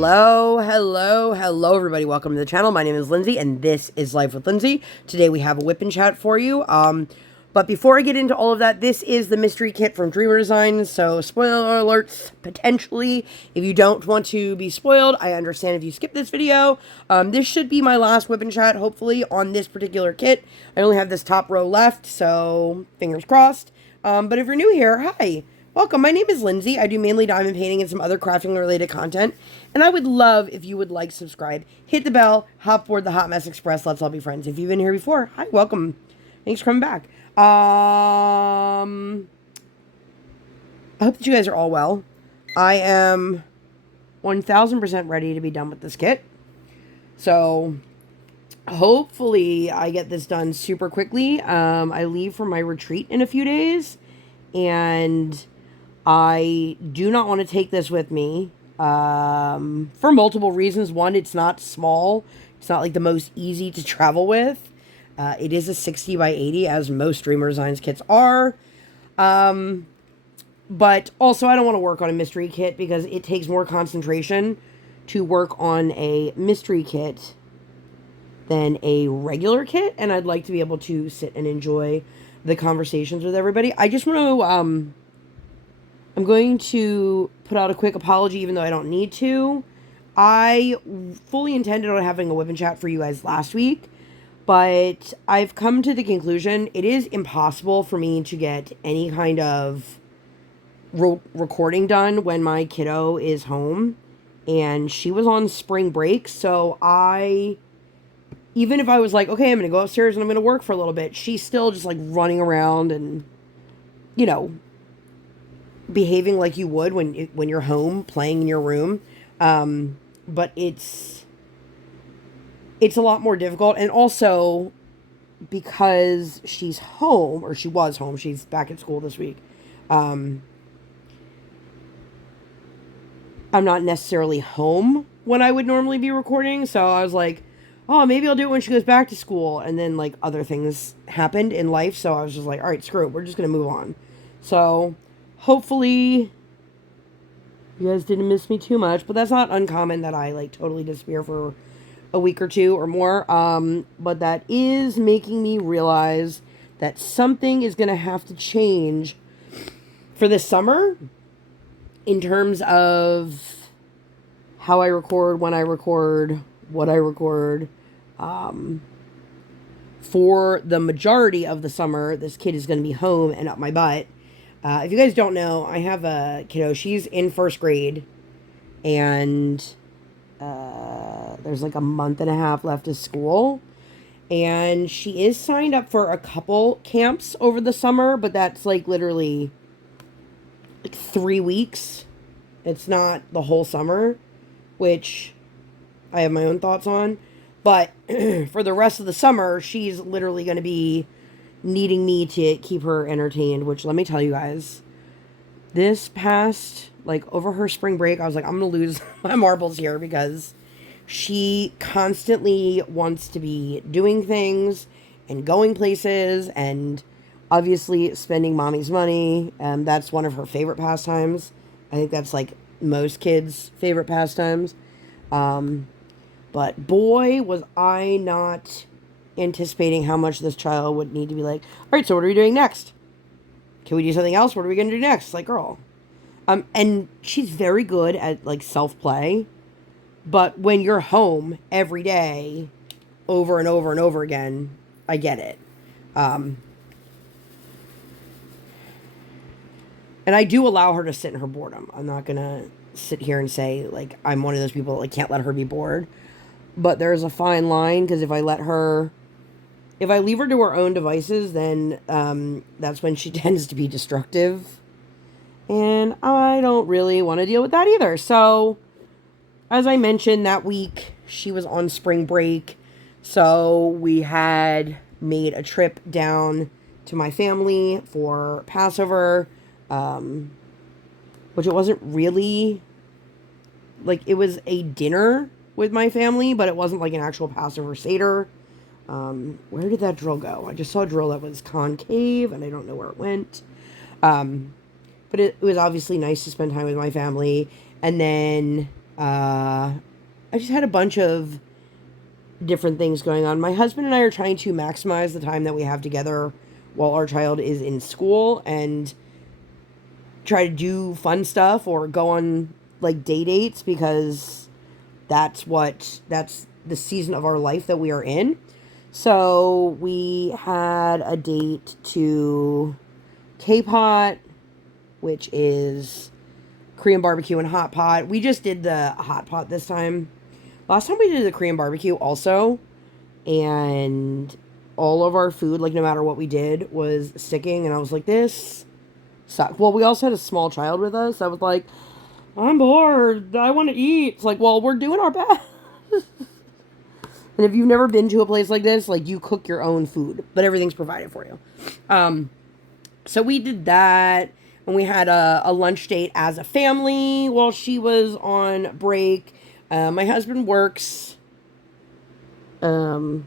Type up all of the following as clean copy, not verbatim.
Hello, everybody. Welcome to the channel. My name is Lindsay, and this is Life with Lindsay. Today we have a WIP Chat for you. But before I get into all of that, this is the mystery kit from Dreamer Designs. So, spoiler alerts, potentially. If you don't want to be spoiled, I understand if you skip this video. This should be my last WIP Chat, hopefully, on this particular kit. I only have this top row left, so fingers crossed. But if you're new here, hi. Welcome, my name is Lindsay. I do mainly diamond painting and some other crafting related content. And I would love if you would like, subscribe, hit the bell, hop aboard the Hot Mess Express. Let's all be friends. If you've been here before, hi, welcome. Thanks for coming back. I hope that you guys are all well. I am 1000% ready to be done with this kit. So hopefully I get this done super quickly. I leave for my retreat in a few days. And I do not want to take this with me for multiple reasons. One, it's not small. It's not like the most easy to travel with. It is a 60 by 80, as most Dreamer Designs kits are. But also, I don't want to work on a mystery kit because it takes more concentration to work on a mystery kit than a regular kit. And I'd like to be able to sit and enjoy the conversations with everybody. I just want to, I'm going to put out a quick apology, even though I don't need to. I fully intended on having a WIP Chat for you guys last week, but I've come to the conclusion it is impossible for me to get any kind of recording done when my kiddo is home, and she was on spring break, so even if I was like, okay, I'm going to go upstairs and I'm going to work for a little bit, she's still just, like, running around and, you know, behaving like you would when you're home, playing in your room. But it's a lot more difficult. And also, because she's home, or she was home, she's back at school this week, I'm not necessarily home when I would normally be recording, so I was like, oh, maybe I'll do it when she goes back to school. And then, like, other things happened in life, so I was just like, all right, screw it, we're just going to move on. So, hopefully, you guys didn't miss me too much, but that's not uncommon that I, like, totally disappear for a week or two or more. But that is making me realize that something is going to have to change for this summer in terms of how I record, when I record, what I record. For the majority of the summer, this kid is going to be home and up my butt. If you guys don't know, I have a kiddo. She's in first grade, and there's like a month and a half left of school. And she is signed up for a couple camps over the summer, but that's like literally like 3 weeks. It's not the whole summer, which I have my own thoughts on. But for the rest of the summer, she's literally going to be needing me to keep her entertained, which, let me tell you guys, this past, like, over her spring break, I was like, I'm going to lose my marbles here because she constantly wants to be doing things and going places and obviously spending mommy's money. That's one of her favorite pastimes. I think that's, like, most kids' favorite pastimes. But boy, was I not anticipating how much this child would need to be like, all right, so what are we doing next? Can we do something else? What are we going to do next? It's like, girl. And she's very good at, like, self-play. But when you're home every day, over and over and over again, I get it. And I do allow her to sit in her boredom. I'm not going to sit here and say, like, I'm one of those people that, like, can't let her be bored. But there's a fine line, because if I leave her to her own devices, then that's when she tends to be destructive. And I don't really want to deal with that either. So, as I mentioned, that week, she was on spring break. So, we had made a trip down to my family for Passover, which it wasn't really, like, it was a dinner with my family, but it wasn't like an actual Passover Seder. Where did that drill go? I just saw a drill that was concave, and I don't know where it went. But it was obviously nice to spend time with my family. And then I just had a bunch of different things going on. My husband and I are trying to maximize the time that we have together while our child is in school and try to do fun stuff or go on like day dates because that's the season of our life that we are in. So we had a date to K-Pot, which is Korean barbecue and hot pot. We just did the hot pot this time. Last time we did the Korean barbecue also, and all of our food, like no matter what we did, was sticking, and I was like, this sucks. Well, we also had a small child with us. I was like, I'm bored. I want to eat. It's like, well, we're doing our best. And if you've never been to a place like this, like you cook your own food, but everything's provided for you. So we did that, and we had a lunch date as a family while she was on break. My husband works on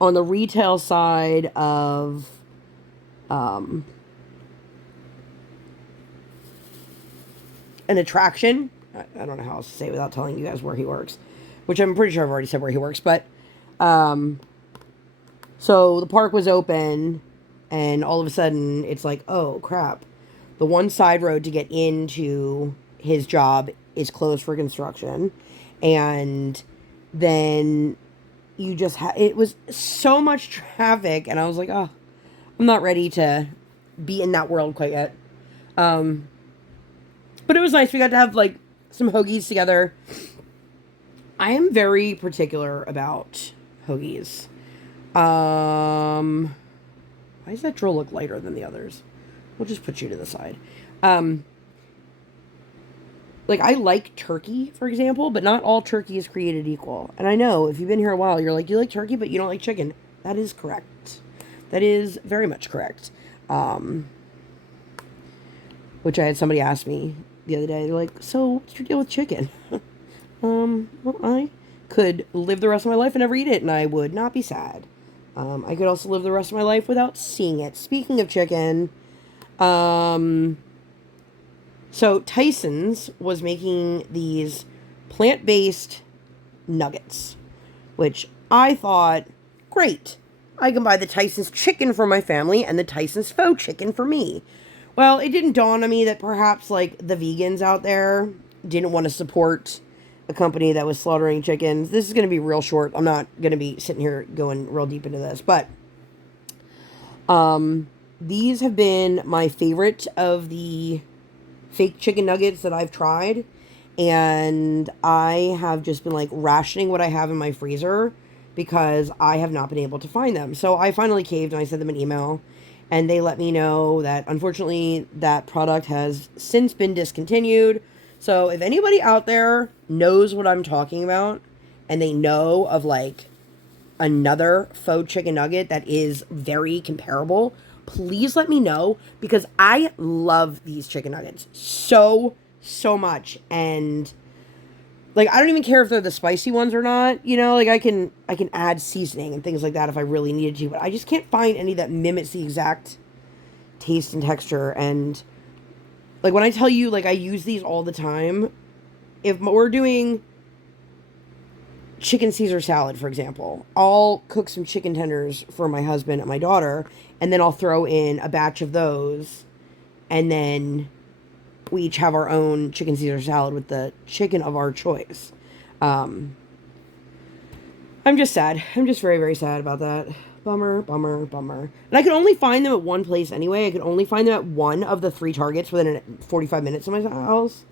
the retail side of an attraction. I don't know how else to say it without telling you guys where he works, which I'm pretty sure I've already said where he works. But so the park was open, and all of a sudden it's like, oh crap, the one side road to get into his job is closed for construction. And then you just it was so much traffic, and I was like, oh, I'm not ready to be in that world quite yet. But it was nice. We got to have like some hoagies together. I am very particular about hoagies. Why does that drill look lighter than the others? We'll just put you to the side. Like, I like turkey, for example, but not all turkey is created equal. And I know, if you've been here a while, you're like, you like turkey, but you don't like chicken. That is correct. That is very much correct. Which I had somebody ask me the other day. They're like, so what's your deal with chicken? Well, I could live the rest of my life and never eat it, and I would not be sad. I could also live the rest of my life without seeing it. Speaking of chicken, so Tyson's was making these plant-based nuggets, which I thought, great. I can buy the Tyson's chicken for my family and the Tyson's faux chicken for me. Well, it didn't dawn on me that perhaps, like, the vegans out there didn't want to support a company that was slaughtering chickens. This is going to be real short. I'm not going to be sitting here going real deep into this, but these have been my favorite of the fake chicken nuggets that I've tried, and I have just been like rationing what I have in my freezer because I have not been able to find them. So I finally caved and I sent them an email, and they let me know that unfortunately that product has since been discontinued. So if anybody out there knows what I'm talking about and they know of like another faux chicken nugget that is very comparable, please let me know, because I love these chicken nuggets so much. And like, I don't even care if they're the spicy ones or not, you know, like I can add seasoning and things like that if I really needed to, but I just can't find any that mimics the exact taste and texture. And like, when I tell you, like, I use these all the time, if we're doing chicken Caesar salad, for example, I'll cook some chicken tenders for my husband and my daughter, and then I'll throw in a batch of those, and then we each have our own chicken Caesar salad with the chicken of our choice. I'm just sad. I'm just very, very sad about that. Bummer. And I could only find them at one place anyway. I could only find them at one of the 3 Targets within 45 minutes of my house.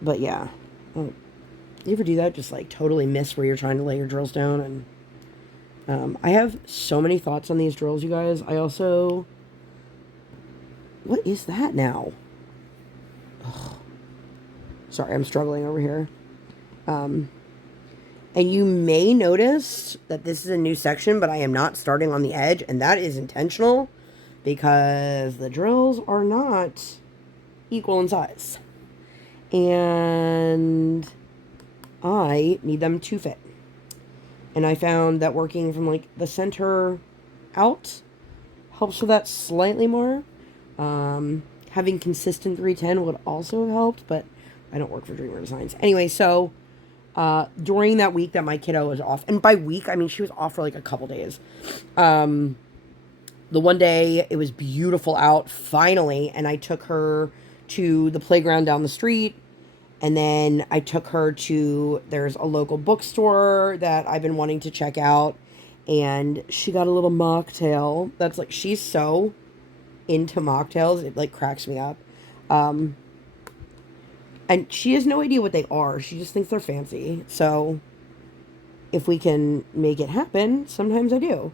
But yeah. Oh, you ever do that? Just like totally miss where you're trying to lay your drills down. And I have so many thoughts on these drills, you guys. I also... What is that now? Ugh. Sorry, I'm struggling over here. And you may notice that this is a new section, but I am not starting on the edge, and that is intentional because the drills are not equal in size. And I need them to fit. And I found that working from like the center out helps with that slightly more. Had having consistent 310 would also have helped, but I don't work for Dreamer Designs. Anyway, so during that week that my kiddo was off, and by week, I mean she was off for like a couple days. The one day it was beautiful out, finally, and I took her to the playground down the street. And then I took her to, there's a local bookstore that I've been wanting to check out. And she got a little mocktail. That's like, she's so into mocktails, it like cracks me up. And she has no idea what they are. She just thinks they're fancy. So if we can make it happen, sometimes I do.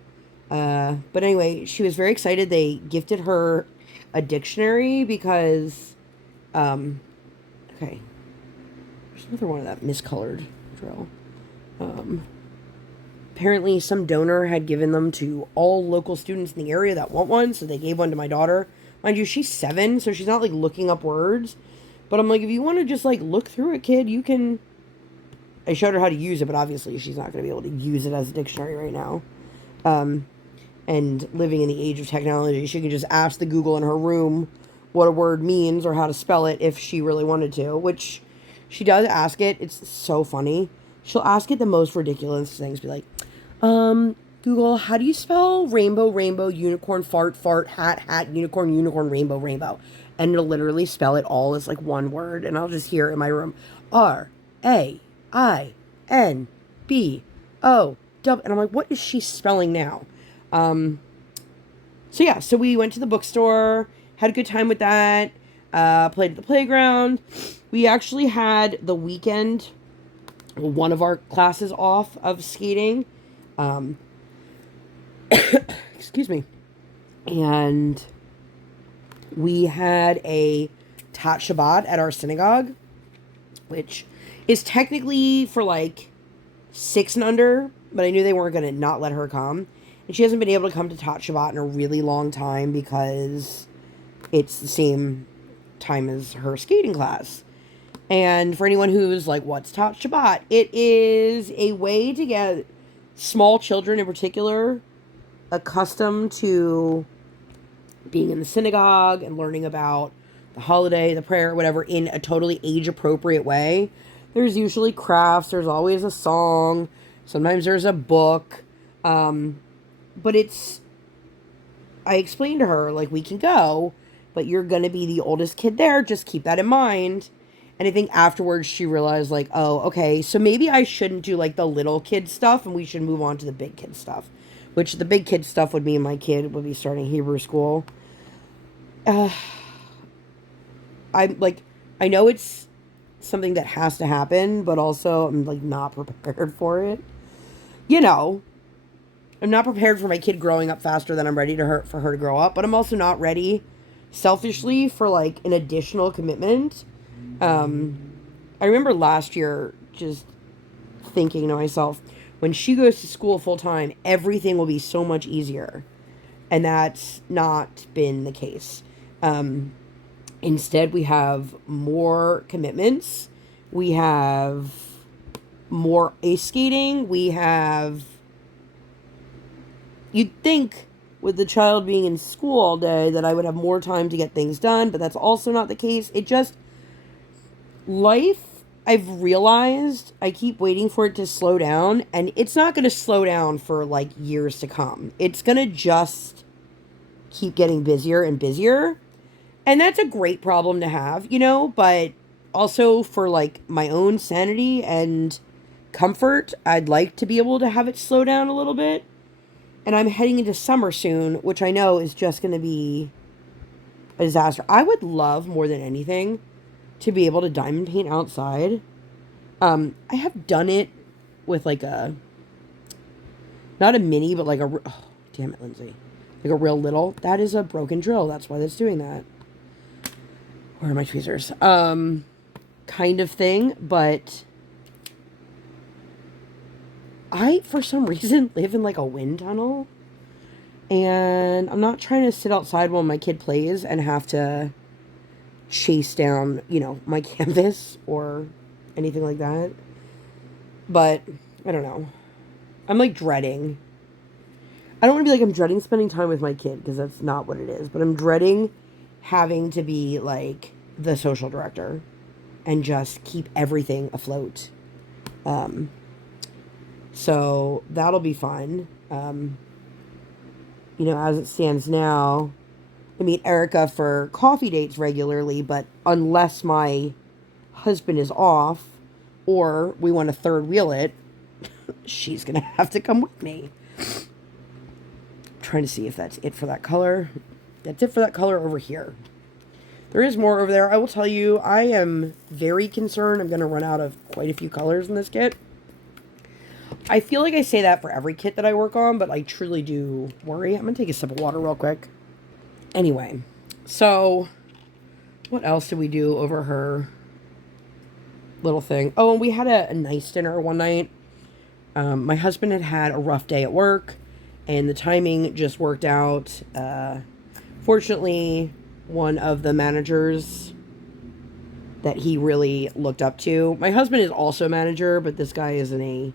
But anyway, she was very excited. They gifted her a dictionary because, okay. There's another one of that miscolored drill. Apparently some donor had given them to all local students in the area that want one, so they gave one to my daughter. Mind you, she's 7, so she's not like looking up words. But I'm like, if you want to just like look through it, kid, you can. I showed her how to use it, but obviously she's not going to be able to use it as a dictionary right now. And living in the age of technology, she can just ask the Google in her room what a word means or how to spell it if she really wanted to, which she does ask it. It's so funny. She'll ask it the most ridiculous things. Be like, Google, how do you spell rainbow, rainbow, unicorn, fart, fart, hat, hat, unicorn, unicorn, rainbow, rainbow? And it'll literally spell it all as like one word. And I'll just hear it in my room. R-A-I-N-B-O-W. And I'm like, what is she spelling now? So yeah, so we went to the bookstore, had a good time with that, played at the playground. We actually had the weekend, one of our classes off of skating. Excuse me. And we had a Tat Shabbat at our synagogue, which is technically for like 6 and under, but I knew they weren't going to not let her come. And she hasn't been able to come to Tat Shabbat in a really long time because it's the same time as her skating class. And for anyone who's like, what's Tat Shabbat? It is a way to get small children in particular accustomed to being in the synagogue and learning about the holiday, the prayer, whatever, in a totally age-appropriate way. There's usually crafts. There's always a song. Sometimes there's a book. But it's, I explained to her, like, we can go, but you're going to be the oldest kid there. Just keep that in mind. And I think afterwards she realized, like, oh, okay, so maybe I shouldn't do, like, the little kid stuff and we should move on to the big kid stuff. Which the big kid stuff would mean my kid would be starting Hebrew school. I'm, like, I know it's something that has to happen, but also I'm, like, not prepared for it. You know, I'm not prepared for my kid growing up faster than I'm ready for her to grow up, but I'm also not ready selfishly for, like, an additional commitment. I remember last year just thinking to myself, when she goes to school full time, everything will be so much easier. And that's not been the case. Instead, we have more commitments. We have more ice skating. We have... You'd think with the child being in school all day that I would have more time to get things done, but that's also not the case. It just... Life, I've realized, I keep waiting for it to slow down, and it's not going to slow down for, like, years to come. It's going to just keep getting busier and busier, and that's a great problem to have, you know, but also for, like, my own sanity and comfort, I'd like to be able to have it slow down a little bit, and I'm heading into summer soon, which I know is just going to be a disaster. I would love, more than anything, to be able to diamond paint outside. I have done it with like a, not a mini, but like a, oh, damn it, Lindsay. Like a real little, that is a broken drill. That's why that's doing that. Where are my tweezers? Kind of thing, but I, for some reason, live in like a wind tunnel. And I'm not trying to sit outside while my kid plays and have to chase down, you know, my canvas or anything like that. But I don't know. I'm like dreading. I don't want to be like I'm dreading spending time with my kid because that's not what it is. But I'm dreading having to be like the social director and just keep everything afloat. So that'll be fun. As it stands now, I meet Erica for coffee dates regularly, but unless my husband is off or we want to third wheel it, she's going to have to come with me. I'm trying to see if that's it for that color. That's it for that color over here. There is more over there. I will tell you, I am very concerned I'm going to run out of quite a few colors in this kit. I feel like I say that for every kit that I work on, but I truly do worry. I'm going to take a sip of water real quick. Anyway, so what else did we do over her little thing? Oh, and we had a nice dinner one night. My husband had a rough day at work, and the timing just worked out. Fortunately, one of the managers that he really looked up to, my husband is also a manager, but this guy is in a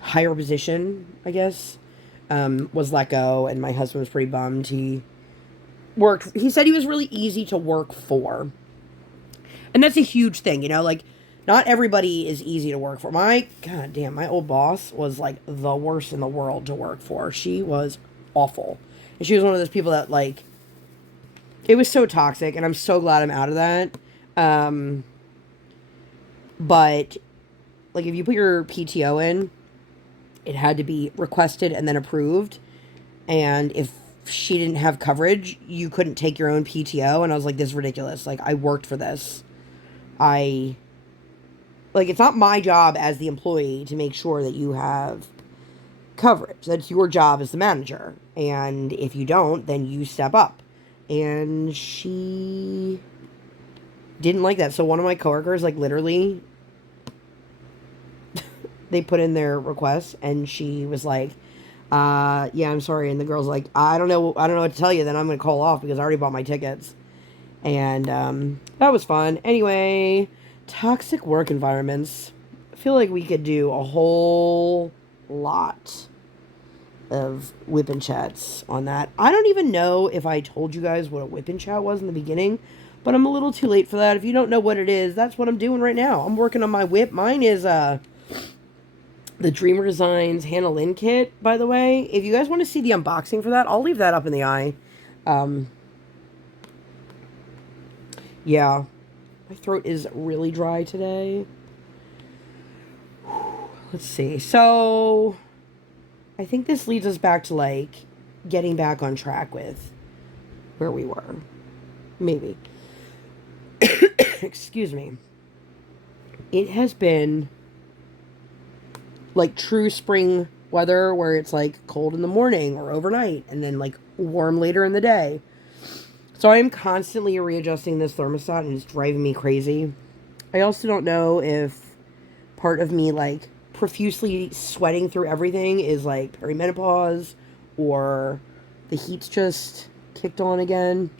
higher position, I guess, was let go, and my husband was pretty bummed. He said he was really easy to work for, and that's a huge thing, like, not everybody is easy to work for. My old boss was like the worst in the world to work for. She was awful, and she was one of those people that, like, it was so toxic, and I'm so glad I'm out of that. But like, if you put your PTO in, it had to be requested and then approved. And if she didn't have coverage, you couldn't take your own PTO. And I was like, this is ridiculous. Like, I worked for this. It's not my job as the employee to make sure that you have coverage. That's your job as the manager. And if you don't, then you step up. And she didn't like that. So one of my coworkers, like, literally, they put in their request, and she was like, yeah, I'm sorry. And the girl's like, I don't know what to tell you. Then I'm going to call off because I already bought my tickets. And that was fun. Anyway, toxic work environments. I feel like we could do a whole lot of WIP chats on that. I don't even know if I told you guys what a WIP chat was in the beginning, but I'm a little too late for that. If you don't know what it is, that's what I'm doing right now. I'm working on my WIP. Mine is the Dreamer Designs Hannah Lynn kit, by the way. If you guys want to see the unboxing for that, I'll leave that up in the eye. Yeah, my throat is really dry today. Let's see. So I think this leads us back to, like, getting back on track with where we were. Maybe. Excuse me. It has been, like, true spring weather where it's, like, cold in the morning or overnight and then, like, warm later in the day. So I am constantly readjusting this thermostat, and it's driving me crazy. I also don't know if part of me, like, profusely sweating through everything is, like, perimenopause, or the heat's just kicked on again.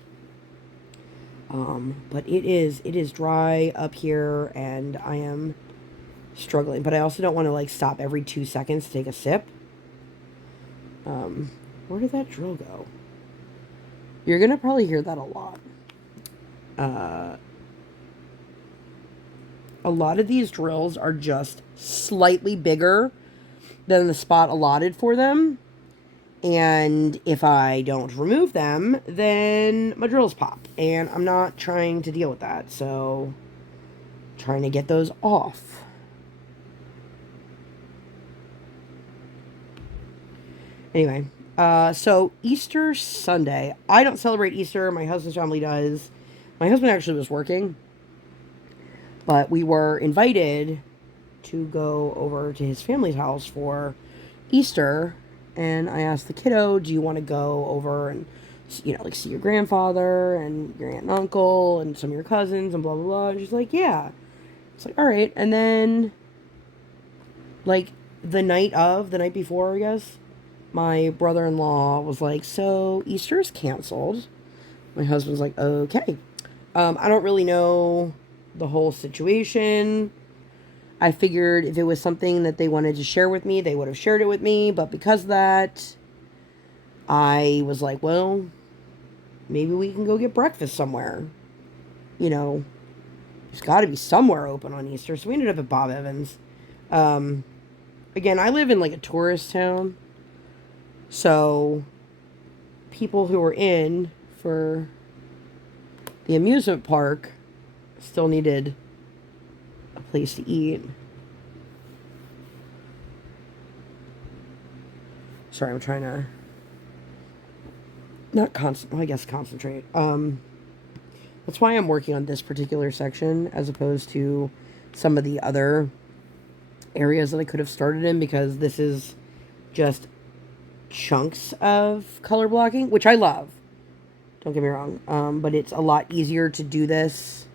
But it is dry up here, and I am struggling. But I also don't want to, like, stop every 2 seconds to take a sip. Where did that drill go? You're gonna probably hear that a lot. A lot of these drills are just slightly bigger than the spot allotted for them. And if I don't remove them, then my drills pop. And I'm not trying to deal with that. So, trying to get those off. Anyway, so Easter Sunday. I don't celebrate Easter. My husband's family does. My husband actually was working. But we were invited to go over to his family's house for Easter. And I asked the kiddo, do you want to go over and, like, see your grandfather and your aunt and uncle and some of your cousins and blah, blah, blah. And she's like, yeah. It's like, all right. And then, like, the night before, I guess, my brother-in-law was like, so Easter's canceled. My husband's like, okay. I don't really know the whole situation. I figured if it was something that they wanted to share with me, they would have shared it with me. But because of that, I was like, well, maybe we can go get breakfast somewhere. You know, there's got to be somewhere open on Easter. So we ended up at Bob Evans. Again, I live in like a tourist town. So people who are in for the amusement park still needed a place to eat. Sorry, I'm trying to concentrate. That's why I'm working on this particular section as opposed to some of the other areas that I could have started in, because this is just chunks of color blocking, which I love. Don't get me wrong. But it's a lot easier to do this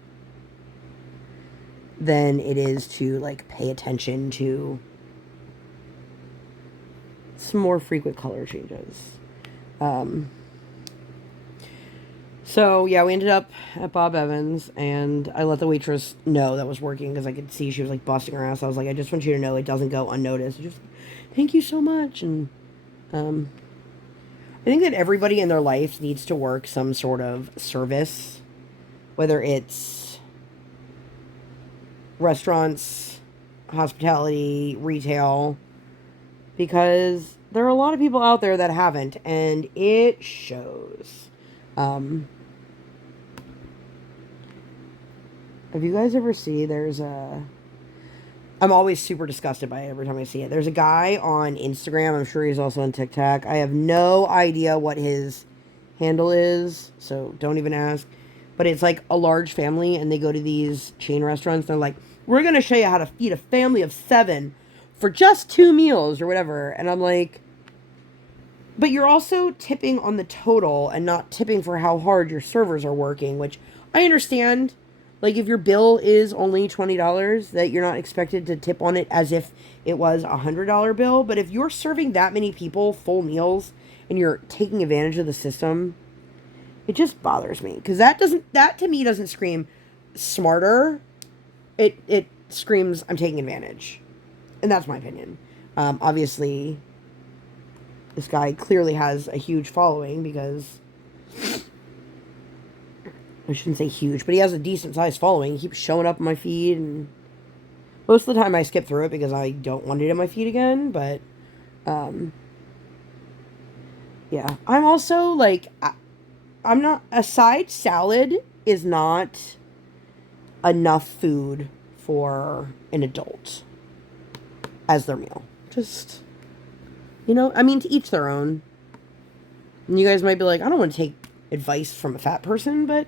than it is to like pay attention to some more frequent color changes. So yeah, we ended up at Bob Evans, and I let the waitress know that was working because I could see she was like busting her ass. I was like, I just want you to know it doesn't go unnoticed. Just thank you so much. And I think that everybody in their life needs to work some sort of service, whether it's restaurants, hospitality, retail, because there are a lot of people out there that haven't, and it shows. Have you guys ever seen, I'm always super disgusted by it every time I see it. There's a guy on Instagram, I'm sure he's also on TikTok. I have no idea what his handle is, so don't even ask. But it's like a large family, and they go to these chain restaurants. They're like, we're going to show you how to feed a family of 7 for just 2 meals or whatever. And I'm like, but you're also tipping on the total and not tipping for how hard your servers are working, which I understand. Like, if your bill is only $20, that you're not expected to tip on it as if it was a $100 bill. But if you're serving that many people full meals and you're taking advantage of the system, it just bothers me. Because that to me doesn't scream smarter. It screams I'm taking advantage. And that's my opinion. Obviously, this guy clearly has a huge following, because I shouldn't say huge, but he has a decent sized following. He keeps showing up on my feed, and most of the time I skip through it because I don't want it in my feed again. But yeah, I'm also like, I'm not, a side salad is not enough food for an adult as their meal. Just, I mean, to each their own. And you guys might be like, I don't want to take advice from a fat person, but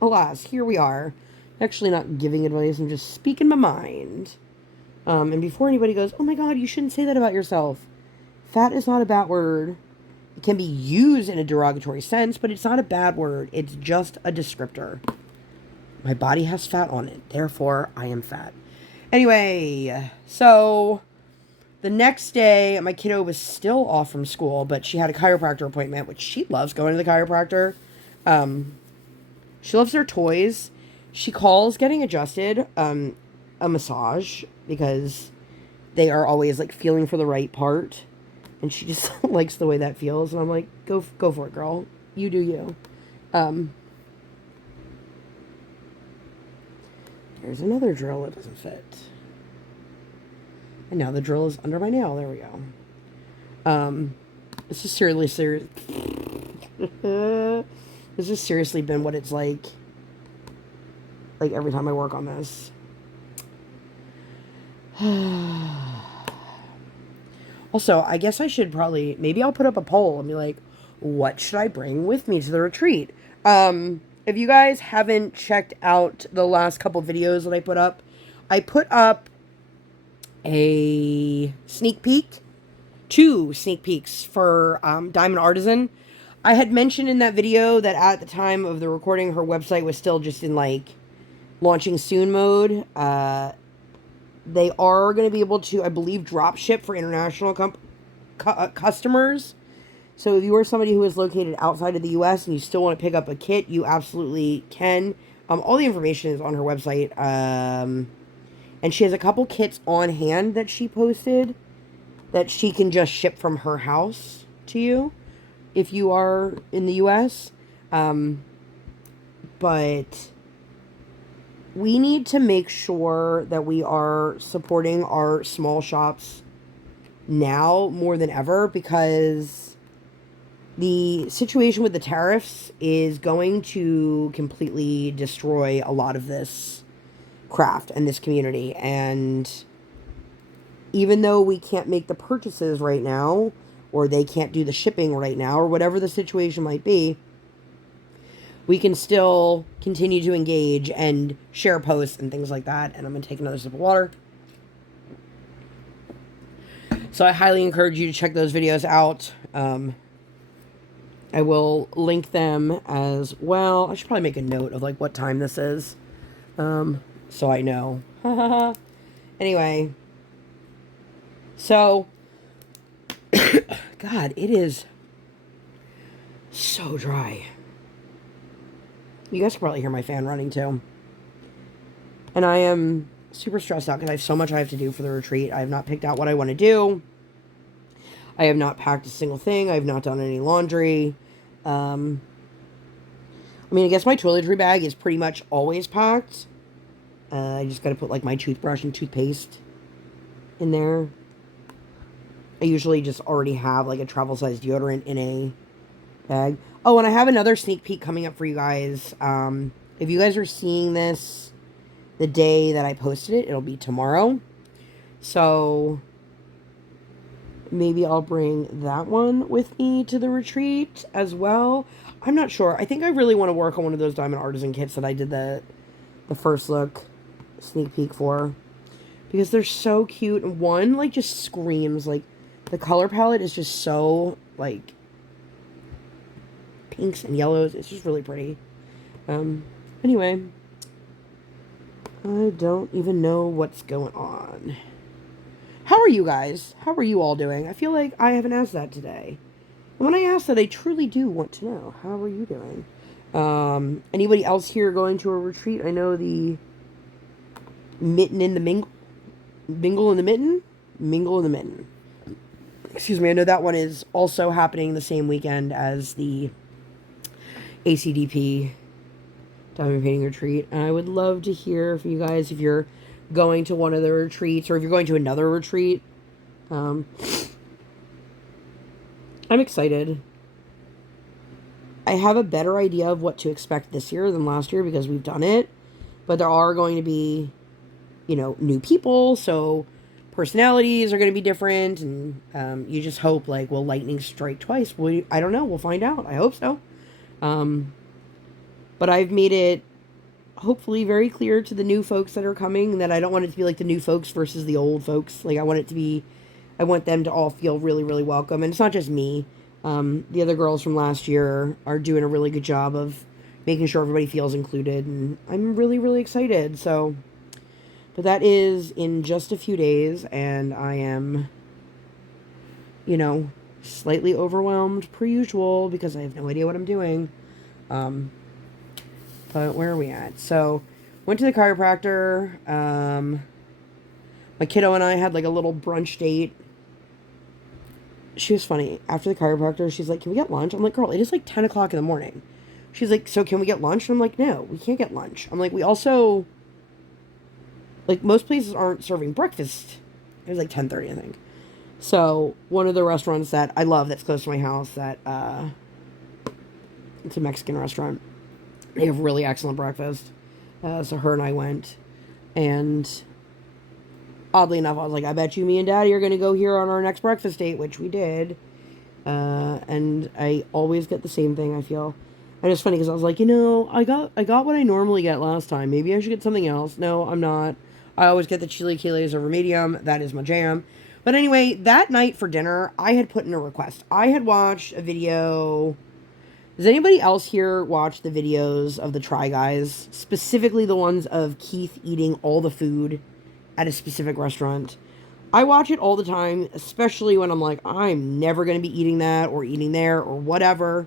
alas, here we are. Actually not giving advice, I'm just speaking my mind. And before anybody goes, oh my god, you shouldn't say that about yourself. Fat is not a bad word. It can be used in a derogatory sense, but it's not a bad word. It's just a descriptor. My body has fat on it, therefore I am fat. Anyway, so the next day, my kiddo was still off from school, but she had a chiropractor appointment, which she loves going to the chiropractor. She loves their toys. She calls getting adjusted a massage, because they are always like feeling for the right part, and she just likes the way that feels. And I'm like, go for it, girl. You do you. Here's another drill that doesn't fit. And now the drill is under my nail. There we go. This is seriously this has seriously been what it's like every time I work on this. Also, I guess I should maybe I'll put up a poll and be like, what should I bring with me to the retreat? If you guys haven't checked out the last couple videos that I put up a sneak peek, 2 sneak peeks for Diamond Artisan. I had mentioned in that video that at the time of the recording, her website was still just in like launching soon mode. They are going to be able to, I believe, drop ship for international customers. So if you are somebody who is located outside of the U.S. and you still want to pick up a kit, you absolutely can. All the information is on her website. And she has a couple kits on hand that she posted that she can just ship from her house to you if you are in the U.S. But we need to make sure that we are supporting our small shops now more than ever, because the situation with the tariffs is going to completely destroy a lot of this craft and this community. And even though we can't make the purchases right now, or they can't do the shipping right now, or whatever the situation might be, we can still continue to engage and share posts and things like that. And I'm going to take another sip of water. So I highly encourage you to check those videos out. I will link them as well. I should probably make a note of like what time this is, so I know. Anyway, so God, it is so dry. You guys can probably hear my fan running too. And I am super stressed out because I have so much I have to do for the retreat. I have not picked out what I want to do. I have not packed a single thing. I have not done any laundry. I mean, I guess my toiletry bag is pretty much always packed. I just got to put like my toothbrush and toothpaste in there. I usually just already have like a travel size deodorant in a bag. Oh, and I have another sneak peek coming up for you guys. If you guys are seeing this the day that I posted it, it'll be tomorrow. So maybe I'll bring that one with me to the retreat as well. I'm not sure. I think I really want to work on one of those diamond artisan kits that I did the first look sneak peek for, because they're so cute. And one like just screams, like the color palette is just so like pinks and yellows. It's just really pretty. Anyway, I don't even know what's going on. How are you guys? How are you all doing? I feel like I haven't asked that today. And when I ask that, I truly do want to know. How are you doing? Anybody else here going to a retreat? I know the mitten in the mingle in the mitten? Mingle in the mitten. Excuse me, I know that one is also happening the same weekend as the ACDP diamond painting retreat. And I would love to hear from you guys if you're going to one of the retreats or if you're going to another retreat. I'm excited. I have a better idea of what to expect this year than last year because we've done it. But there are going to be, you know, new people, so personalities are going to be different, and you just hope, like, will lightning strike twice? I don't know. We'll find out. I hope so. But I've made it hopefully very clear to the new folks that are coming that I don't want it to be like the new folks versus the old folks. Like, I want them to all feel really, really welcome. And it's not just me. The other girls from last year are doing a really good job of making sure everybody feels included, and I'm really, really excited. So, but that is in just a few days, and I am, you know, slightly overwhelmed per usual because I have no idea what I'm doing. But where are we at? So, went to the chiropractor. My kiddo and I had like a little brunch date. She was funny. After the chiropractor, she's like, "Can we get lunch?" I'm like, "Girl, it is like 10 o'clock in the morning." She's like, "So can we get lunch?" And I'm like, "No, we can't get lunch." I'm like, "We also, like, most places aren't serving breakfast." It was like 10:30, I think. So one of the restaurants that I love that's close to my house, that it's a Mexican restaurant. They have really excellent breakfast. So her and I went, and oddly enough, I was like, "I bet you me and Daddy are going to go here on our next breakfast date," which we did. And I always get the same thing, I feel. And it's funny because I was like, you know, I got what I normally get last time. Maybe I should get something else. No, I'm not. I always get the chili quiles over medium. That is my jam. But anyway, that night for dinner, I had put in a request. I had watched a video. Does anybody else here watch the videos of the Try Guys? Specifically the ones of Keith eating all the food at a specific restaurant. I watch it all the time, especially when I'm like, I'm never going to be eating that or eating there or whatever.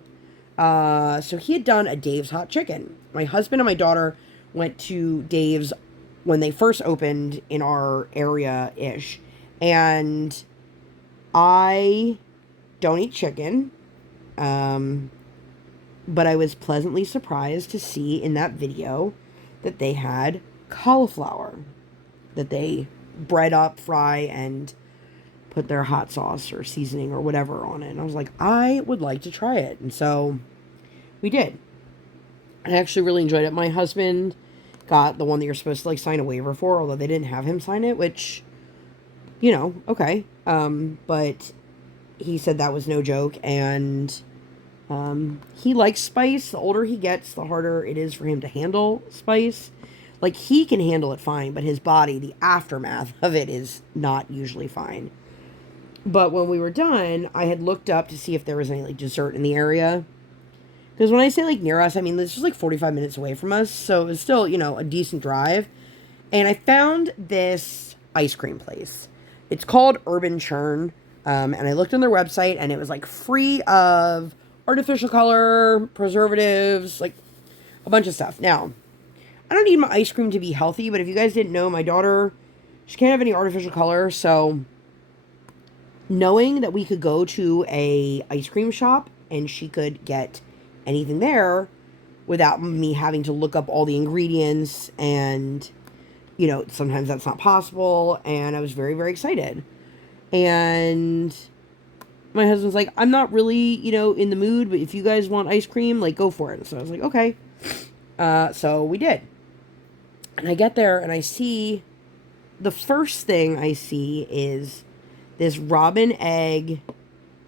So he had done a Dave's Hot Chicken. My husband and my daughter went to Dave's when they first opened in our area-ish. And I don't eat chicken. But I was pleasantly surprised to see in that video that they had cauliflower that they bread up, fry, and put their hot sauce or seasoning or whatever on it. And I was like, I would like to try it. And so we did. I actually really enjoyed it. My husband got the one that you're supposed to like sign a waiver for, although they didn't have him sign it, which, you know, okay. But he said that was no joke, and he likes spice. The older he gets, the harder it is for him to handle spice. Like, he can handle it fine, but his body, the aftermath of it is not usually fine. But when we were done, I had looked up to see if there was any, like, dessert in the area. Because when I say, like, near us, I mean, this was, like, 45 minutes away from us. So it was still, you know, a decent drive. And I found this ice cream place. It's called Urban Churn. And I looked on their website, and it was, like, free of artificial color, preservatives, like, a bunch of stuff. Now, I don't need my ice cream to be healthy, but if you guys didn't know, my daughter, she can't have any artificial color, so knowing that we could go to a ice cream shop and she could get anything there without me having to look up all the ingredients, and, you know, sometimes that's not possible, and I was very, very excited. And my husband's like, I'm not really, you know, in the mood, but if you guys want ice cream, like, go for it. So I was like, okay. So we did. And I get there, and I see, the first thing I see is this robin egg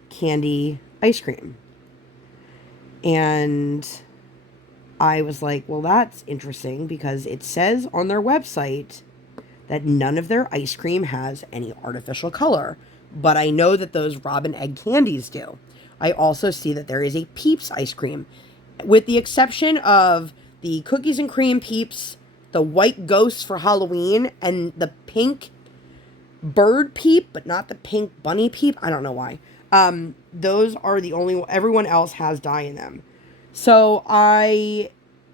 candy ice cream. And I was like, well, that's interesting, because it says on their website that none of their ice cream has any artificial color. But I know that those robin egg candies do. I also see that there is a Peeps ice cream, with the exception of the cookies and cream Peeps, the white ghosts for Halloween, and the pink bird Peep, but not the pink bunny Peep. I don't know why. Those are the only, everyone else has dye in them. So I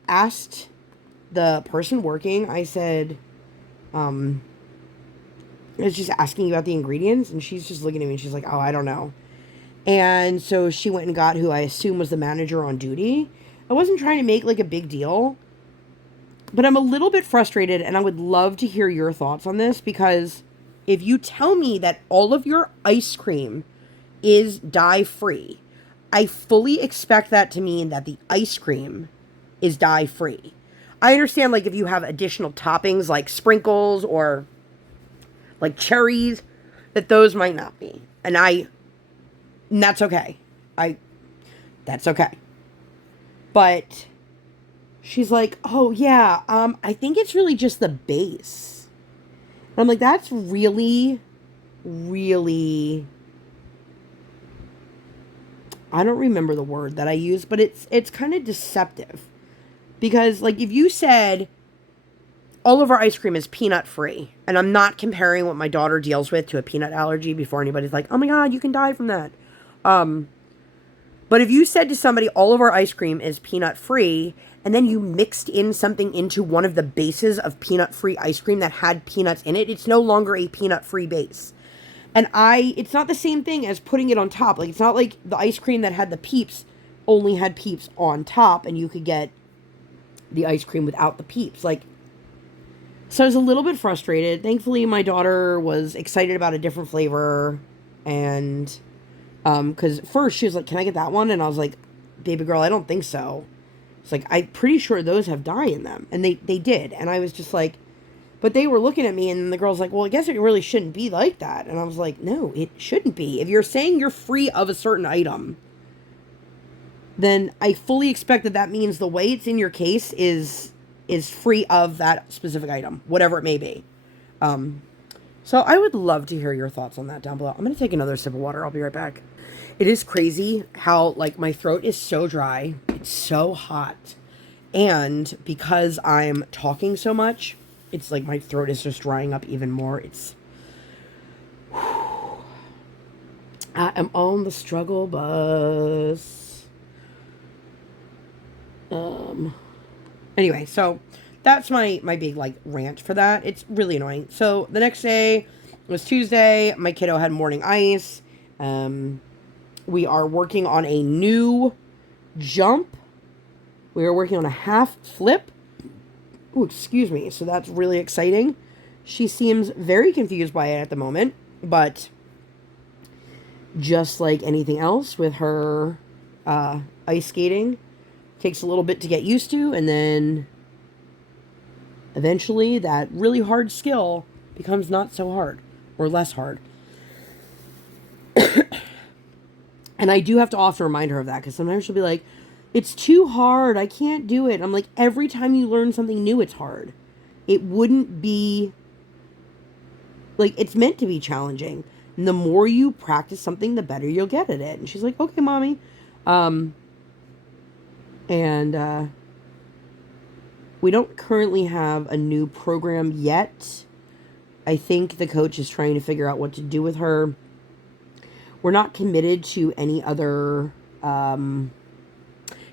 asked the person working, I said, I was just asking about the ingredients, and she's just looking at me and she's like, oh, I don't know. And so she went and got who I assume was the manager on duty. I wasn't trying to make like a big deal, but I'm a little bit frustrated, and I would love to hear your thoughts on this, because if you tell me that all of your ice cream is dye-free, I fully expect that to mean that the ice cream is dye-free. I understand, like, if you have additional toppings like sprinkles or like cherries, that those might not be. And that's okay. That's okay. But she's like, oh yeah, I think it's really just the base. And I'm like, that's really, really, I don't remember the word that I used, but it's kind of deceptive. Because, like, if you said all of our ice cream is peanut free, and I'm not comparing what my daughter deals with to a peanut allergy before anybody's like, oh my god, you can die from that. But if you said to somebody, all of our ice cream is peanut free, and then you mixed in something into one of the bases of peanut free ice cream that had peanuts in it, it's no longer a peanut free base. And it's not the same thing as putting it on top. Like, it's not like the ice cream that had the Peeps only had Peeps on top, and you could get the ice cream without the Peeps. Like, so I was a little bit frustrated. Thankfully, my daughter was excited about a different flavor, and because first she was like, can I get that one? And I was like, baby girl, I don't think so. It's like, I'm pretty sure those have dye in them. And they did. And I was just like, but they were looking at me, and the girl's like, well, I guess it really shouldn't be like that. And I was like, no, it shouldn't be. If you're saying you're free of a certain item, then I fully expect that means the way it's in your case is free of that specific item, whatever it may be. So I would love to hear your thoughts on that down below. I'm going to take another sip of water. I'll be right back. It is crazy how, like, my throat is so dry. It's so hot. And because I'm talking so much, it's like my throat is just drying up even more. I am on the struggle bus. Anyway, so that's my big, like, rant for that. It's really annoying. So the next day was Tuesday. My kiddo had morning ice. We are working on a new jump We are working on a half flip. Oh, excuse me. So that's really exciting. She seems very confused by it at the moment, but just like anything else with her ice skating, takes a little bit to get used to, and then eventually that really hard skill becomes not so hard or less hard. And I do have to often remind her of that, because sometimes she'll be like, it's too hard, I can't do it. I'm like, every time you learn something new, it's hard. It wouldn't be, like, it's meant to be challenging. And the more you practice something, the better you'll get at it. And she's like, okay, mommy. We don't currently have a new program yet. I think the coach is trying to figure out what to do with her. We're not committed to any other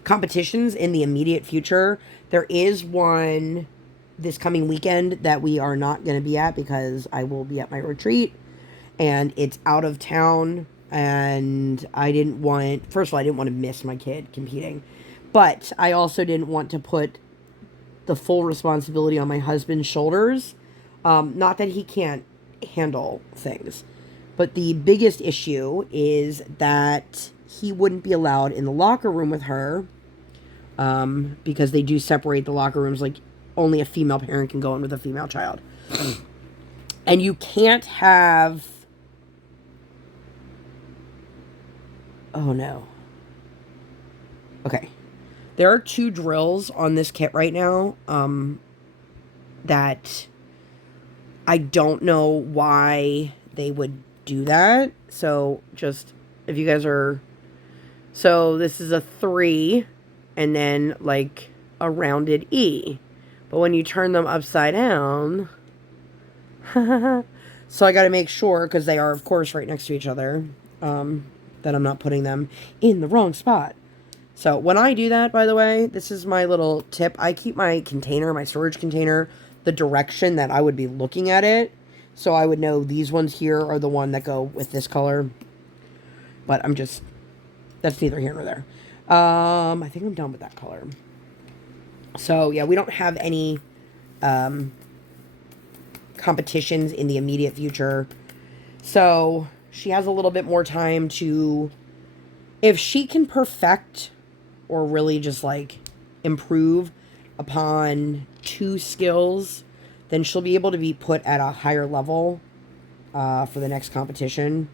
competitions in the immediate future. There is one this coming weekend that we are not going to be at because I will be at my retreat and it's out of town, and I didn't want, first of all, I didn't want to miss my kid competing, but I also didn't want to put the full responsibility on my husband's shoulders. Not that he can't handle things, but the biggest issue is that he wouldn't be allowed in the locker room with her, because they do separate the locker rooms. Like, only a female parent can go in with a female child. And you can't have... Oh, no. Okay. There are 2 drills on this kit right now, that I don't know why they would do that. So, just, if you guys are... So, this is a 3, and then, like, a rounded E. But when you turn them upside down... So, I gotta make sure, because they are, of course, right next to each other, that I'm not putting them in the wrong spot. So, when I do that, by the way, this is my little tip. I keep my container, my storage container, the direction that I would be looking at it. So, I would know these ones here are the one that go with this color. But I'm just... That's neither here nor there. I think I'm done with that color. So, yeah, we don't have any competitions in the immediate future. So, she has a little bit more time to... If she can perfect or really just, like, improve upon 2 skills, then she'll be able to be put at a higher level for the next competition.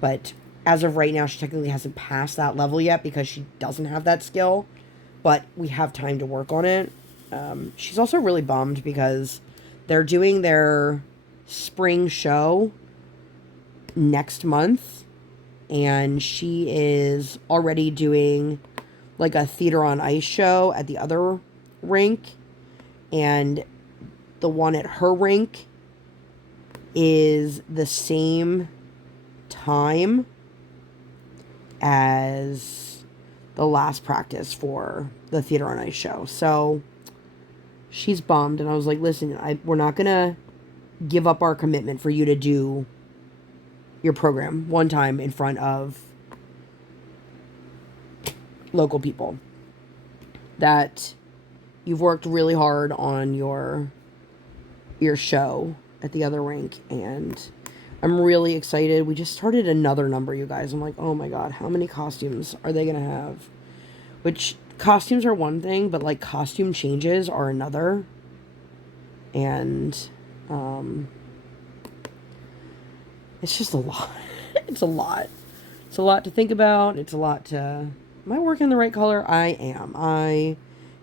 But as of right now, she technically hasn't passed that level yet because she doesn't have that skill. But we have time to work on it. She's also really bummed because they're doing their spring show next month. And she is already doing like a theater on ice show at the other rink. And the one at her rink is the same time as the last practice for the theater on ice show. So she's bummed. And I was like, listen, we're not going to give up our commitment for you to do your program one time in front of local people. That you've worked really hard on your show at the other rink, and I'm really excited. We just started another number, you guys. I'm like, oh my god, how many costumes are they gonna have? Which, costumes are one thing, but like costume changes are another. And it's just a lot. It's a lot. It's a lot to think about. It's a lot to... Am I working the right color? I am. I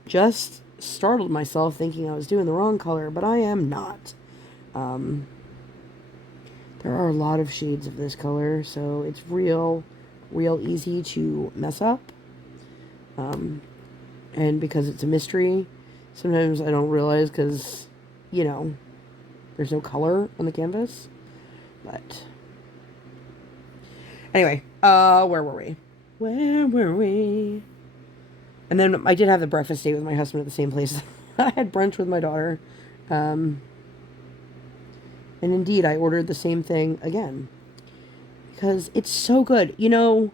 just startled myself thinking I was doing the wrong color, but I am not. There are a lot of shades of this color, so it's real easy to mess up. And because it's a mystery, sometimes I don't realize because, you know, there's no color on the canvas. But anyway, where were we? And then I did have the breakfast date with my husband at the same place. I had brunch with my daughter. And indeed, I ordered the same thing again. Because it's so good. You know,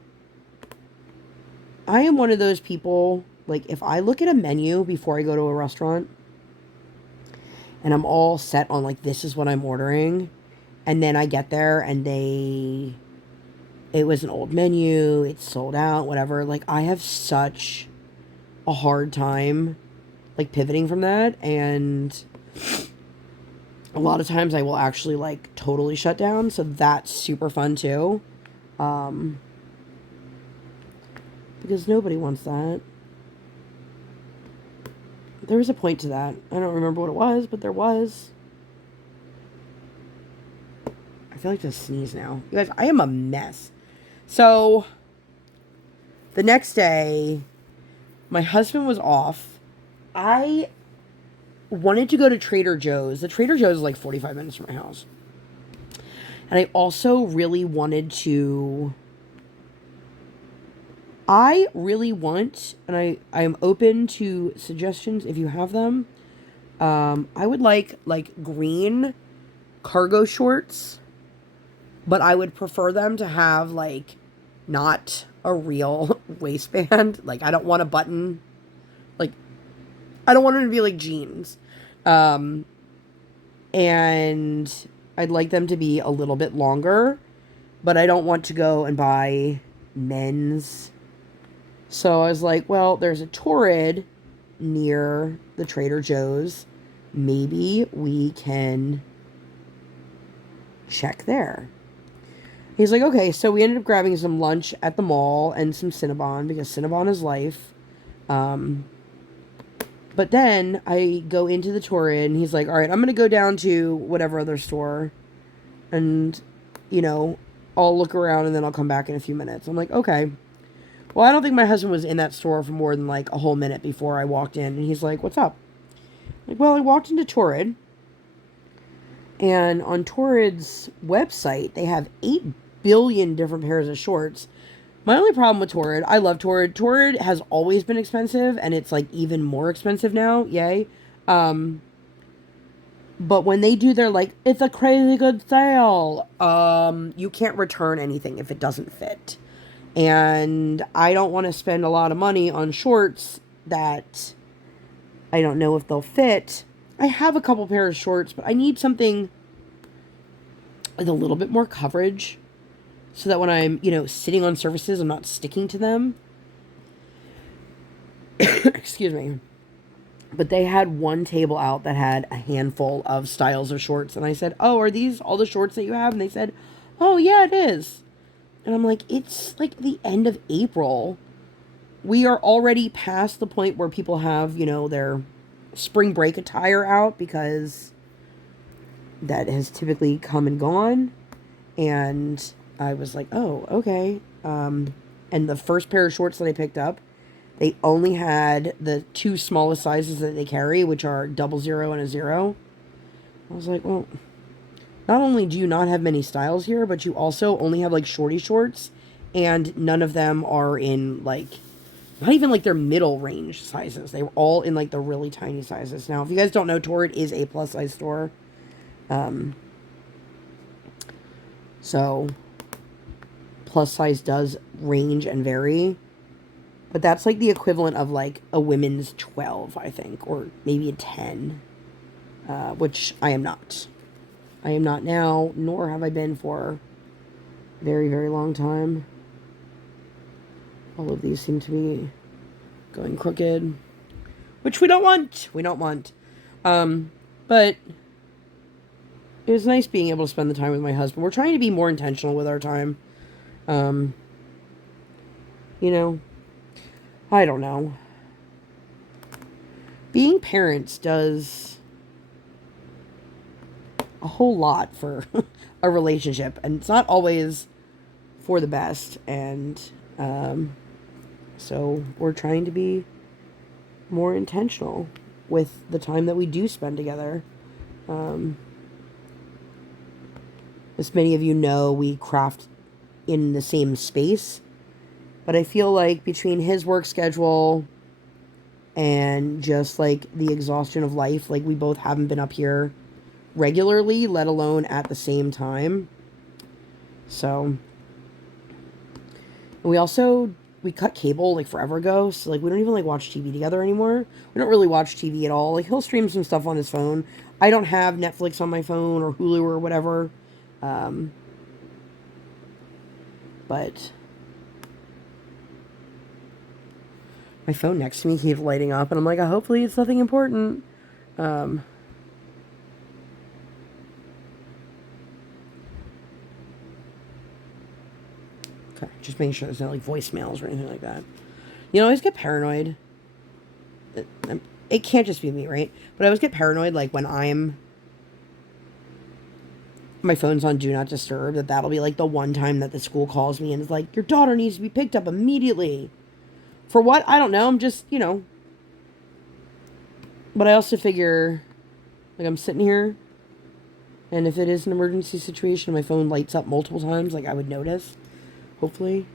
I am one of those people Like, if I look at a menu before I go to a restaurant and I'm all set on, like, this is what I'm ordering, and then I get there and it was an old menu, it's sold out, whatever. Like, I have such a hard time, like, pivoting from that, and a lot of times I will actually, like, totally shut down, so that's super fun, too. Because nobody wants that. There was a point to that. I don't remember what it was, but there was. I feel like to sneeze now. You guys, I am a mess. So, the next day, my husband was off. I wanted to go to Trader Joe's. The Trader Joe's is like 45 minutes from my house. And I also really wanted to... I really want, and I am open to suggestions if you have them. I would like green cargo shorts, but I would prefer them to have like not a real waistband. Like, I don't want a button. Like, I don't want them to be like jeans. And I'd like them to be a little bit longer, but I don't want to go and buy men's. So I was like, well, there's a Torrid near the Trader Joe's. Maybe we can check there. He's like, okay. So we ended up grabbing some lunch at the mall and some Cinnabon, because Cinnabon is life. But then I go into the Torrid, and he's like, all right, I'm going to go down to whatever other store, and, you know, I'll look around and then I'll come back in a few minutes. I'm like, okay. Well, I don't think my husband was in that store for more than like a whole minute before I walked in. And he's like, what's up? I'm like, well, I walked into Torrid. And on Torrid's website, they have 8 billion different pairs of shorts. My only problem with Torrid, I love Torrid. Torrid has always been expensive, and it's like even more expensive now. Yay. But when they do their like, it's a crazy good sale, you can't return anything if it doesn't fit. And I don't want to spend a lot of money on shorts that I don't know if they'll fit. I have a couple pairs of shorts, but I need something with a little bit more coverage so that when I'm, you know, sitting on surfaces, I'm not sticking to them. Excuse me. But they had one table out that had a handful of styles of shorts. And I said, oh, are these all the shorts that you have? And they said, oh, yeah, it is. And I'm like, it's like the end of April. We are already past the point where people have, you know, their spring break attire out, because that has typically come and gone. And I was like, oh, okay. And the first pair of shorts that I picked up, they only had the 2 smallest sizes that they carry, which are 00 and a 0. I was like, well, not only do you not have many styles here, but you also only have like shorty shorts, and none of them are in like, not even like their middle range sizes. They were all in like the really tiny sizes. Now, if you guys don't know, Torrid is a plus size store. So plus size does range and vary, but that's like the equivalent of like a women's 12, I think, or maybe a 10, which I am not. I am not now, nor have I been for a very, very long time. All of these seem to be going crooked, which we don't want. We don't want. But it was nice being able to spend the time with my husband. We're trying to be more intentional with our time. You know, I don't know. Being parents does a whole lot for a relationship, and it's not always for the best. And so we're trying to be more intentional with the time that we do spend together. As many of you know, we craft in the same space, but I feel like between his work schedule and just like the exhaustion of life, like we both haven't been up here regularly, let alone at the same time. So we also we cut cable like forever ago, so like we don't even like watch TV together anymore. We don't really watch TV at all. Like he'll stream some stuff on his phone. I don't have Netflix on my phone or Hulu or whatever. But my phone next to me keeps lighting up, and I'm like, hopefully it's nothing important. Okay, just making sure there's no like voicemails or anything like that. You know, I always get paranoid. It can't just be me, right? But I always get paranoid, like when my phone's on Do Not Disturb, that'll be like the one time that the school calls me and is like, your daughter needs to be picked up immediately. For what? I don't know. I'm just, you know. But I also figure, like, I'm sitting here, and if it is an emergency situation, my phone lights up multiple times, like, I would notice, hopefully.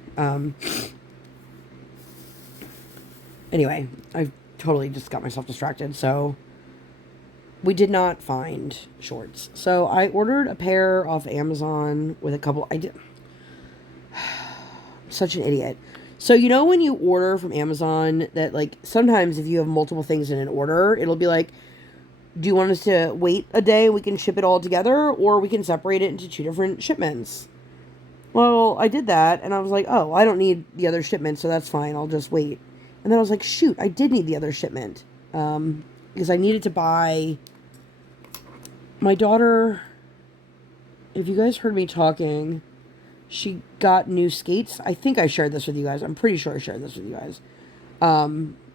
Anyway, I've totally just got myself distracted, so we did not find shorts. So I ordered a pair off Amazon with a couple, such an idiot. So, you know when you order from Amazon that, like, sometimes if you have multiple things in an order, it'll be like, do you want us to wait a day, we can ship it all together, or we can separate it into 2 different shipments? Well, I did that, and I was like, oh, I don't need the other shipment, so that's fine, I'll just wait. And then I was like, shoot, I did need the other shipment. Because I needed to buy... My daughter, if you guys heard me talking... She got new skates. I think I shared this with you guys. I'm pretty sure I shared this with you guys.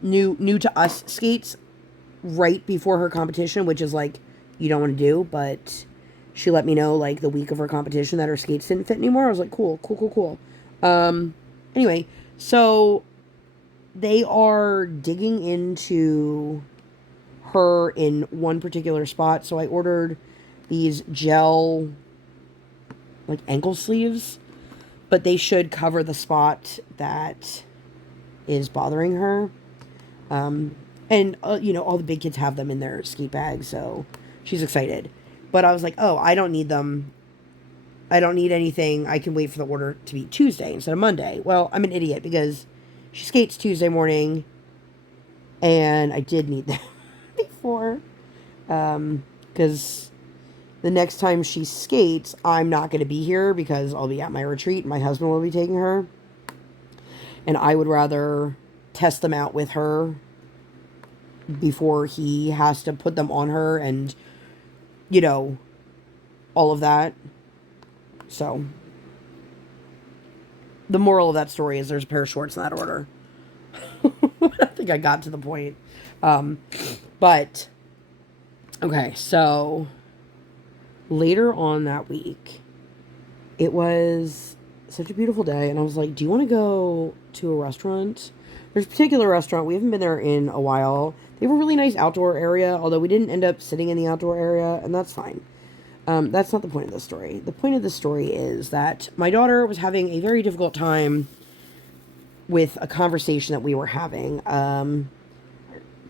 New to us skates right before her competition, which is like, you don't want to do, but she let me know like the week of her competition that her skates didn't fit anymore. I was like, cool. Anyway, so they are digging into her in one particular spot. So I ordered these gel like ankle sleeves, but they should cover the spot that is bothering her. And, you know, all the big kids have them in their skate bags, so she's excited. But I was like, oh, I don't need them. I don't need anything. I can wait for the order to be Tuesday instead of Monday. Well, I'm an idiot because she skates Tuesday morning, and I did need them before. Because the next time she skates, I'm not going to be here because I'll be at my retreat. My husband will be taking her. And I would rather test them out with her before he has to put them on her and, you know, all of that. So, the moral of that story is there's a pair of shorts in that order. I think I got to the point. But, okay, so... later on that week, it was such a beautiful day, and I was like, do you want to go to a restaurant? There's a particular restaurant, we haven't been there in a while. They have a really nice outdoor area, although we didn't end up sitting in the outdoor area, and that's fine. That's not the point of this story. The point of this story is that my daughter was having a very difficult time with a conversation that we were having.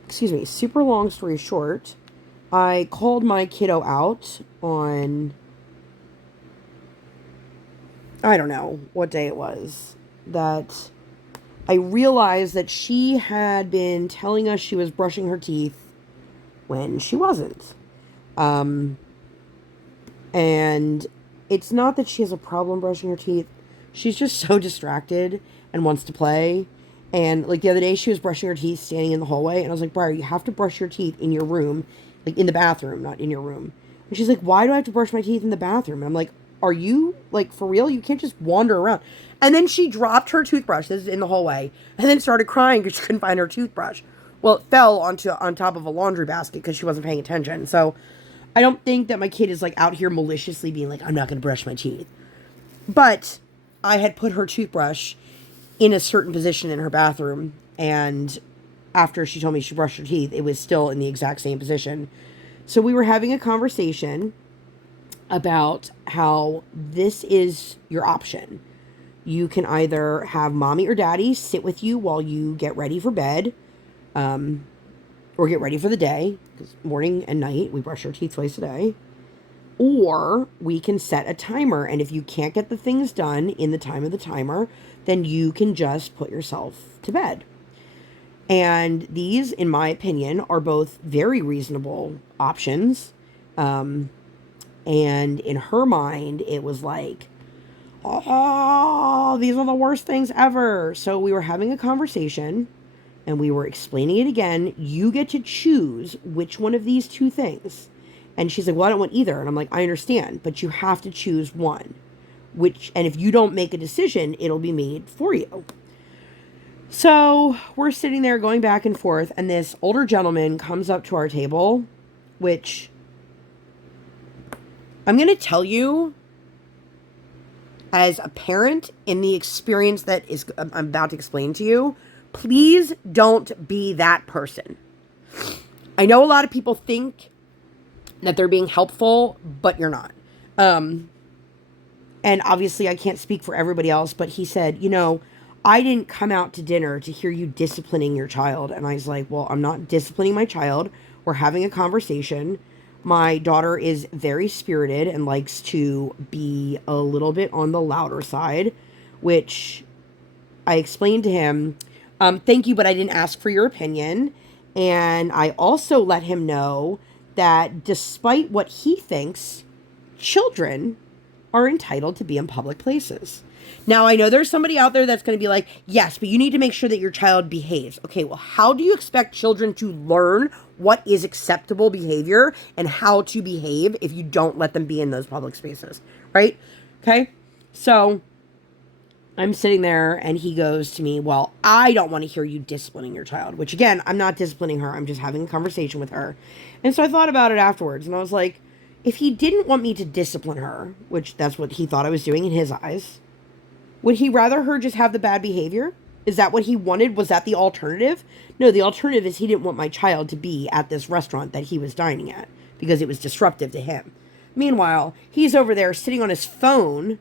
Super long story short, I called my kiddo out on, I don't know what day it was, that I realized that she had been telling us she was brushing her teeth when she wasn't. And it's not that she has a problem brushing her teeth. She's just so distracted and wants to play. And like the other day, she was brushing her teeth standing in the hallway. And I was like, Briar, you have to brush your teeth in your room. Like, in the bathroom, not in your room. And she's like, why do I have to brush my teeth in the bathroom? And I'm like, are you, like, for real? You can't just wander around. And then she dropped her toothbrush. This is in the hallway. And then started crying because she couldn't find her toothbrush. Well, it fell on top of a laundry basket because she wasn't paying attention. So, I don't think that my kid is, like, out here maliciously being like, I'm not going to brush my teeth. But I had put her toothbrush in a certain position in her bathroom. And after she told me she brushed her teeth, it was still in the exact same position. So we were having a conversation about how this is your option. You can either have mommy or daddy sit with you while you get ready for bed, or get ready for the day, because morning and night, we brush our teeth twice a day. Or we can set a timer, and if you can't get the things done in the time of the timer, then you can just put yourself to bed. And these, in my opinion, are both very reasonable options. And in her mind, it was like, oh, these are the worst things ever. So we were having a conversation and we were explaining it again. You get to choose which one of these two things. And she's like, well, I don't want either. And I'm like, I understand, but you have to choose one. And if you don't make a decision, it'll be made for you. So we're sitting there going back and forth, and this older gentleman comes up to our table, which I'm going to tell you, as a parent, in the experience that I'm about to explain to you, please don't be that person. I know a lot of people think that they're being helpful, but you're not. And obviously I can't speak for everybody else, but he said, I didn't come out to dinner to hear you disciplining your child. And I was like, well, I'm not disciplining my child. We're having a conversation. My daughter is very spirited and likes to be a little bit on the louder side, which I explained to him, thank you, but I didn't ask for your opinion. And I also let him know that despite what he thinks, children are entitled to be in public places. Now, I know there's somebody out there that's going to be like, yes, but you need to make sure that your child behaves. Okay, well, how do you expect children to learn what is acceptable behavior and how to behave if you don't let them be in those public spaces, right? Okay, so I'm sitting there and he goes to me, well, I don't want to hear you disciplining your child, which again, I'm not disciplining her. I'm just having a conversation with her. And so I thought about it afterwards and I was like, if he didn't want me to discipline her, which that's what he thought I was doing in his eyes, would he rather her just have the bad behavior? Is that what he wanted? Was that the alternative? No, the alternative is he didn't want my child to be at this restaurant that he was dining at because it was disruptive to him. Meanwhile, he's over there sitting on his phone.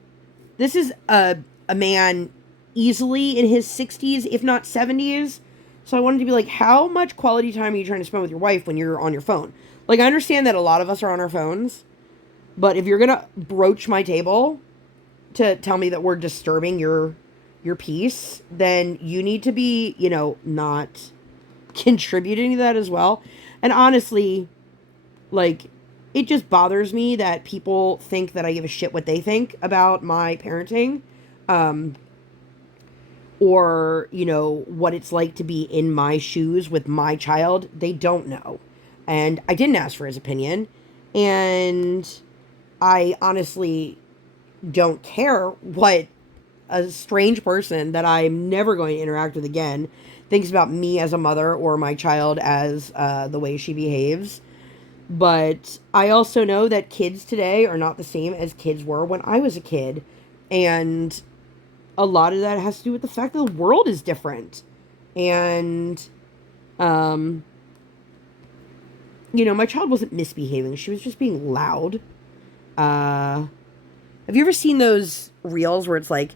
This is a man easily in his 60s, if not 70s. So I wanted to be like, how much quality time are you trying to spend with your wife when you're on your phone? Like, I understand that a lot of us are on our phones, but if you're going to broach my table to tell me that we're disturbing your peace, then you need to be, not contributing to that as well. And honestly, like, it just bothers me that people think that I give a shit what they think about my parenting, or, what it's like to be in my shoes with my child. They don't know. And I didn't ask for his opinion. And I honestly don't care what a strange person that I'm never going to interact with again thinks about me as a mother or my child as the way she behaves. But I also know that kids today are not the same as kids were when I was a kid. And a lot of that has to do with the fact that the world is different. And, my child wasn't misbehaving. She was just being loud. Have you ever seen those reels where it's like,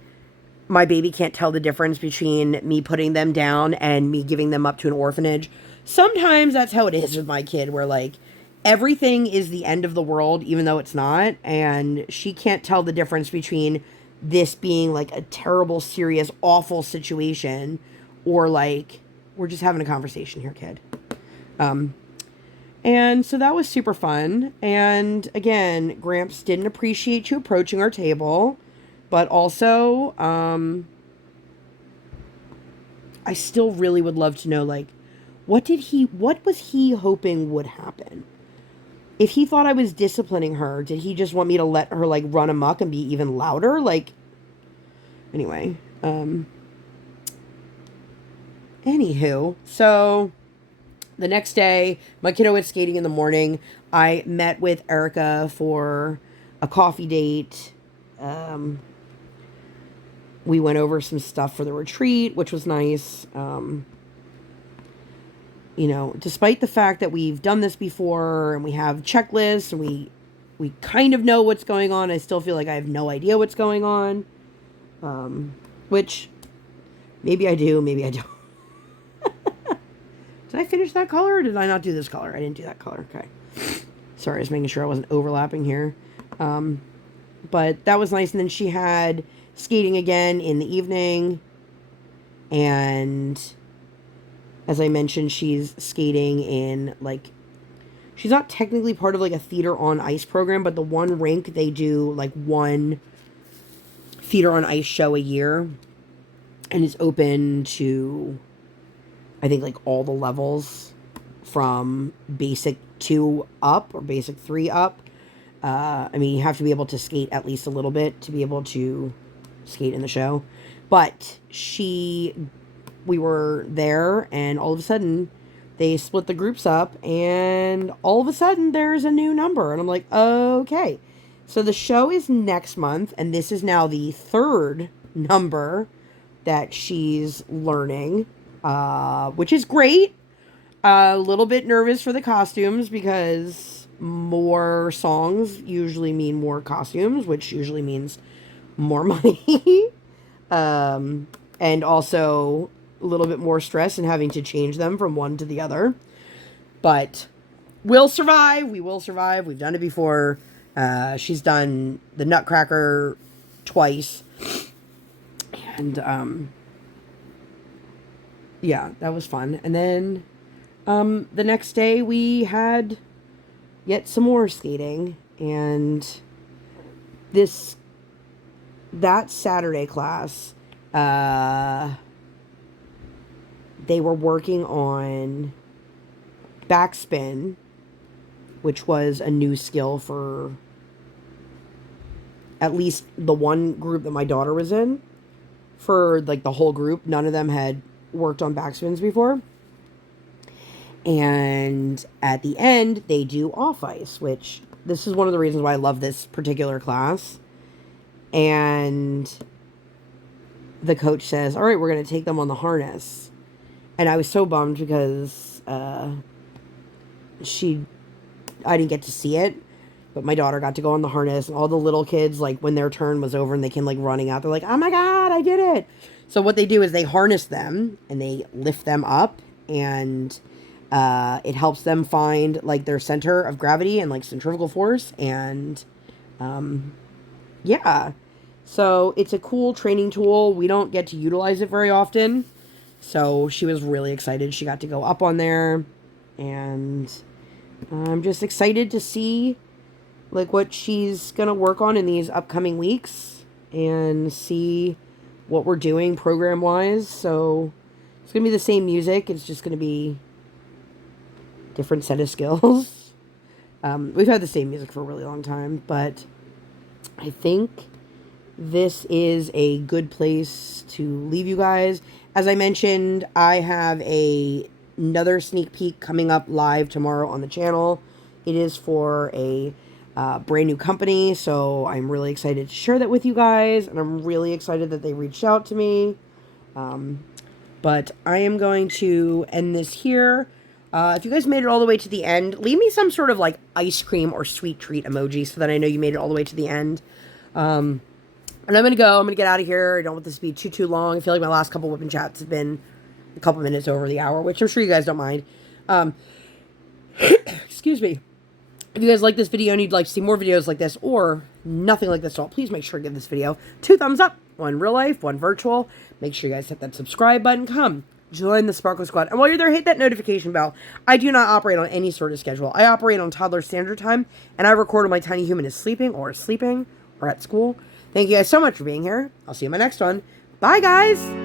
my baby can't tell the difference between me putting them down and me giving them up to an orphanage? Sometimes that's how it is with my kid, where like everything is the end of the world, even though it's not. And she can't tell the difference between this being like a terrible, serious, awful situation or like, we're just having a conversation here, kid. And so that was super fun. And again, Gramps didn't appreciate you approaching our table, but also, I still really would love to know, like, what was he hoping would happen? If he thought I was disciplining her, did he just want me to let her, like, run amok and be even louder? Like, anyway, anywho, so the next day, my kiddo went skating in the morning. I met with Erica for a coffee date. We went over some stuff for the retreat, which was nice. Despite the fact that we've done this before and we have checklists and we kind of know what's going on, I still feel like I have no idea what's going on. Which maybe I do, maybe I don't. Did I finish that color or did I not do this color? I didn't do that color. Okay. Sorry, I was making sure I wasn't overlapping here. But that was nice. And then she had skating again in the evening. And as I mentioned, she's skating in, like, she's not technically part of, like, a theater on ice program, but the one rink, they do, like, one theater on ice show a year. And it's open to, I think, like, all the levels from basic 2 up or basic 3 up. I mean, you have to be able to skate at least a little bit to be able to skate in the show. But we were there, and all of a sudden, they split the groups up, and all of a sudden, there's a new number. And I'm like, okay. So the show is next month, and this is now the 3rd number that she's learning, which is great. A little bit nervous for the costumes because more songs usually mean more costumes, which usually means more money. And also a little bit more stress in having to change them from one to the other. But we'll survive. We will survive. We've done it before. She's done the Nutcracker twice. And, yeah, that was fun. And then, the next day we had yet some more skating. And that Saturday class, they were working on backspin, which was a new skill for at least the one group that my daughter was in. For, like, the whole group, none of them had worked on backspins before. And at the end, they do off ice, which this is one of the reasons why I love this particular class. And the coach says, all right, we're going to take them on the harness. And I was so bummed because I didn't get to see it. But my daughter got to go on the harness, and all the little kids, like, when their turn was over and they came, like, running out, they're like, oh my God, I did it. So what they do is they harness them and they lift them up, and it helps them find, like, their center of gravity and, like, centrifugal force. And yeah, so it's a cool training tool. We don't get to utilize it very often. So she was really excited. She got to go up on there, and I'm just excited to see, like, what she's going to work on in these upcoming weeks and see what we're doing program-wise. So it's going to be the same music. It's just going to be different set of skills. We've had the same music for a really long time, but I think this is a good place to leave you guys. As I mentioned, I have another sneak peek coming up live tomorrow on the channel. It is for a brand new company, so I'm really excited to share that with you guys, and I'm really excited that they reached out to me. But I am going to end this here. If you guys made it all the way to the end, leave me some sort of, like, ice cream or sweet treat emoji so that I know you made it all the way to the end. And I'm going to go. I'm going to get out of here. I don't want this to be too long. I feel like my last couple WIP Chats have been a couple minutes over the hour, which I'm sure you guys don't mind. Excuse me. If you guys like this video and you'd like to see more videos like this or nothing like this at all, please make sure to give this video 2 thumbs up. 1 real life, 1 virtual. Make sure you guys hit that subscribe button. Come join the Sparkle Squad. And while you're there, hit that notification bell. I do not operate on any sort of schedule. I operate on toddler standard time, and I record when my tiny human is sleeping or at school. Thank you guys so much for being here. I'll see you in my next one. Bye, guys!